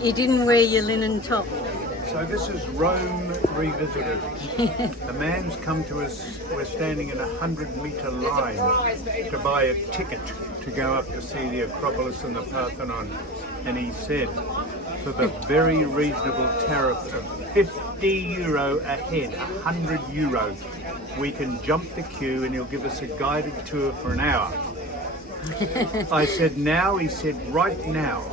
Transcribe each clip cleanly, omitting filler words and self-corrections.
You didn't wear your linen top. So this is Rome Revisited. The man's come to us, we're standing in a 100-metre line to buy a ticket to go up to see the Acropolis and the Parthenon. And he said, for the very reasonable tariff of €50 a head, €100, we can jump the queue and he'll give us a guided tour for an hour. I said, now? He said, right now.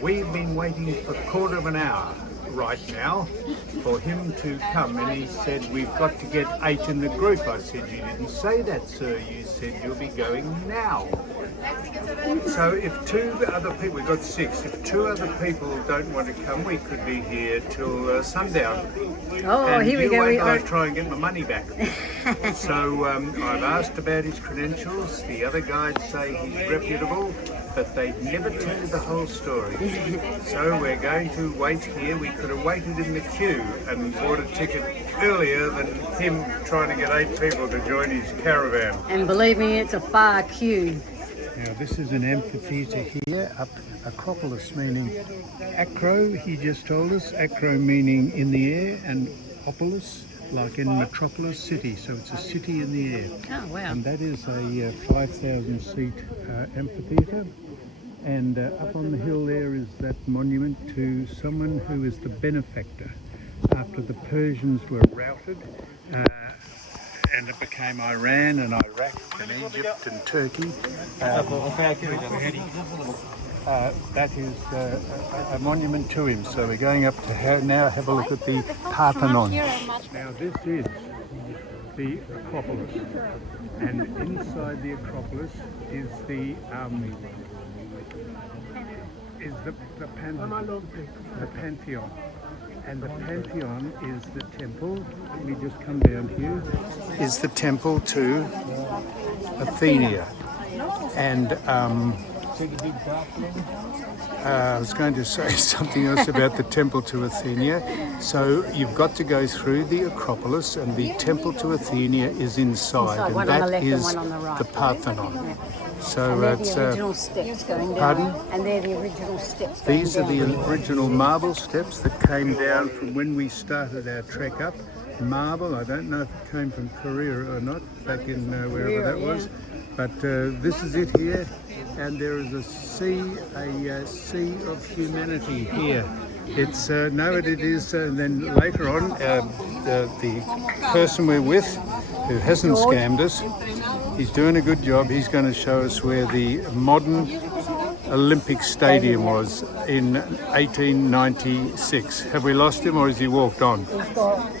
We've been waiting for a quarter of an hour right now for him to come, and he said, we've got to get 8 in the group. I said, you didn't say that, sir. You said you'll be going now. So if 2 other people, we've got 6, if 2 other people don't want to come, we could be here till sundown. Oh, and here we go. Wait till I try and get my money back. So I've asked about his credentials. The other guides say he's reputable, but they never tell you the whole story. So we're going to wait here. We could have waited in the queue and bought a ticket earlier than him trying to get 8 people to join his caravan. And believe me, it's a far queue. Now this is an amphitheater here, up Acropolis meaning acro, he just told us, acro meaning in the air, and opolis like in metropolis, city, so it's a city in the air. Oh, wow. And that is a 5,000 seat amphitheater, and up on the hill there is that monument to someone who is the benefactor after the Persians were routed. And it became Iran and Iraq and Egypt and Turkey. That is a monument to him. So we're going up to now have a look at the Parthenon. Now this is the Acropolis, and inside the Acropolis is the Pantheon. And the Pantheon is the temple, let me just come down here, is the temple to Athena. And I was going to say something else about the temple to Athena. So you've got to go through the Acropolis, and the temple to Athena is inside, and that is the Parthenon. Yeah. So and they're it's the original steps going down. Pardon? And they're the original steps going These are down. the original marble steps that came down from when we started our trek up. Marble, I don't know if it came from Korea or not, back in wherever that was. But this is it here, and there is a sea of humanity here. It's and then later on, the person we're with, who hasn't scammed us, he's doing a good job. He's going to show us where the modern Olympic Stadium was in 1896. Have we lost him, or has he walked on?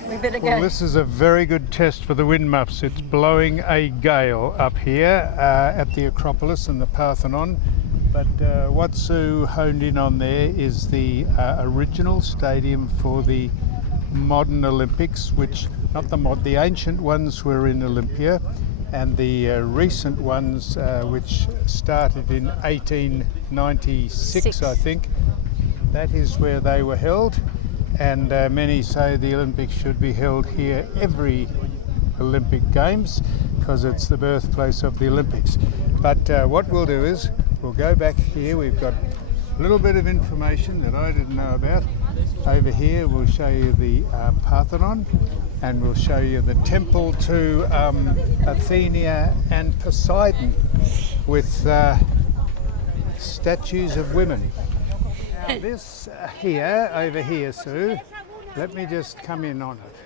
We better go. Well, this is a very good test for the wind muffs. It's blowing a gale up here at the Acropolis and the Parthenon. But what Sue honed in on there is the original stadium for the modern Olympics, which, the ancient ones were in Olympia, and the recent ones, which started in 1896, I think, that is where they were held. And many say the Olympics should be held here every Olympic Games, because it's the birthplace of the Olympics. But what we'll do is we'll go back here. We've got a little bit of information that I didn't know about. Over here we'll show you the Parthenon, and we'll show you the temple to Athena and Poseidon with statues of women. Now this over here, Sue, let me just come in on it.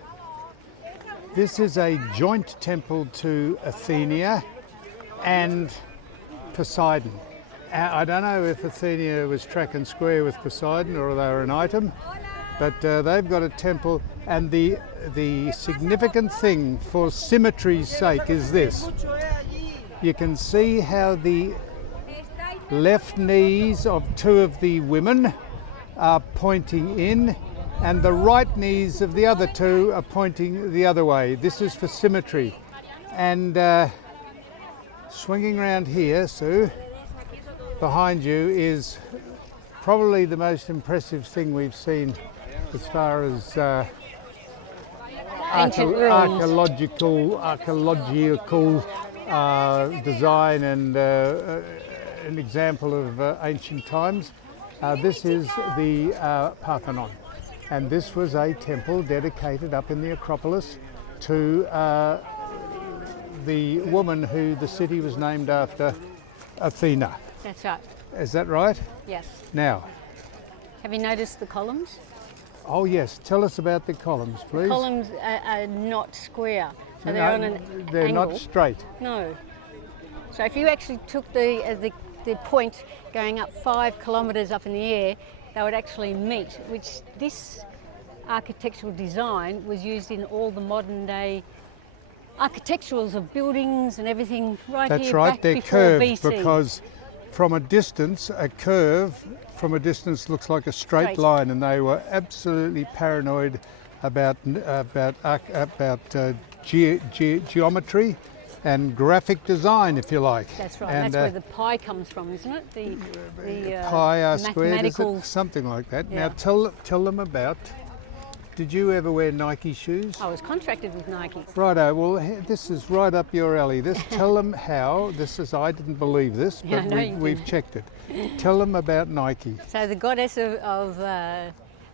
This is a joint temple to Athena and Poseidon. I don't know if Athena was track and square with Poseidon or they were an item, but they've got a temple, and the significant thing for symmetry's sake is this. You can see how the left knees of 2 of the women are pointing in, and the right knees of the other 2 are pointing the other way. This is for symmetry. And swinging around here, Sue, behind you is probably the most impressive thing we've seen as far as archaeological design and an example of ancient times. This is the Parthenon, and this was a temple dedicated up in the Acropolis to the woman who the city was named after, Athena. That's right. Is that right? Yes. Now, Have you noticed the columns? oh yes, tell us about the columns, please. Columns are not square, so they're No, on an they're angle. not straight. No. So if you actually took the point going up 5 kilometres up in the air, they would actually meet, which this architectural design was used in all the modern day architecturals of buildings and everything right That's here right, back they're before curved BC. because from a distance, a curve from a distance looks like a straight Straight. line, and they were absolutely paranoid about geometry and graphic design, if you like. That's right. And, That's where the pi comes from, isn't it? The pi r squared, is mathematical. it? Something like that. Yeah. Now tell them about. Did you ever wear Nike shoes? I was contracted with Nike. Righto, well this is right up your alley. Tell them how, I didn't believe this, Yeah, but I know you we've didn't. checked it. Tell them about Nike. So the goddess of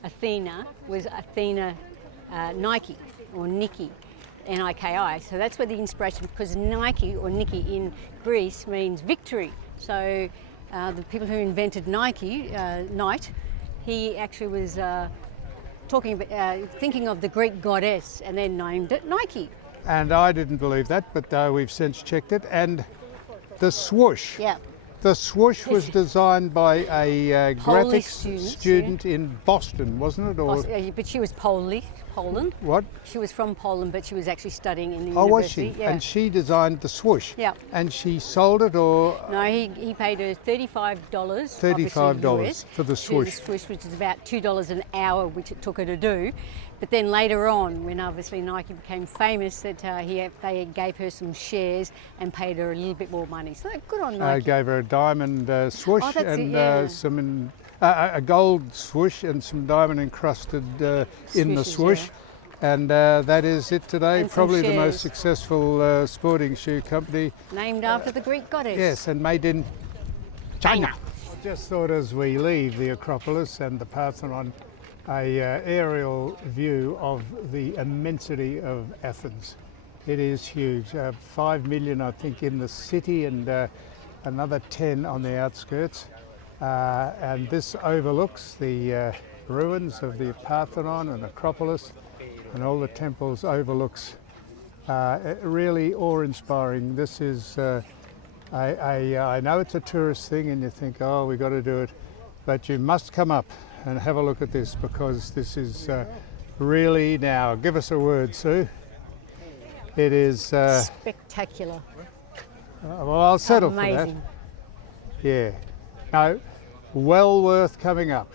Athena was Athena Nike, or Nike, Niki. So that's where the inspiration, because Nike or Niki in Greece means victory. So the people who invented Nike, Knight, he actually was thinking of the Greek goddess and then named it Nike. And I didn't believe that, but we've since checked it. And the swoosh. Yeah. The swoosh was designed by a Polish graphics students, student in Boston, wasn't it? Or But she was Polish, Poland. what? She was from Poland, but she was actually studying in the Oh, was university. she? Yeah. And she designed the swoosh. Yeah. And she sold it, or No, he paid her $35. $35 US, for the to do swoosh. the swoosh, which is about $2 an hour, which it took her to do. But then later on, when obviously Nike became famous, that they gave her some shares and paid her a little bit more money. So good on Nike. gave her a diamond swoosh Oh, that's it, and yeah. a gold swoosh and some diamond encrusted in the Swooshes, swoosh. And that is it today. And some Probably the most shares. successful sporting shoe company. Named after the Greek goddess. Yes, and made in China. I just thought as we leave the Acropolis and the Parthenon, a aerial view of the immensity of Athens. It is huge. 5 million, I think, in the city, and another 10 on the outskirts. And this overlooks the ruins of the Parthenon and Acropolis, and all the temples overlooks. Really awe-inspiring. This is, I know it's a tourist thing and you think, oh, we've got to do it, but you must come up and have a look at this, because this is really, now give us a word, Sue. It is, Spectacular. well, I'll settle for that. Amazing. Yeah. No, well worth coming up.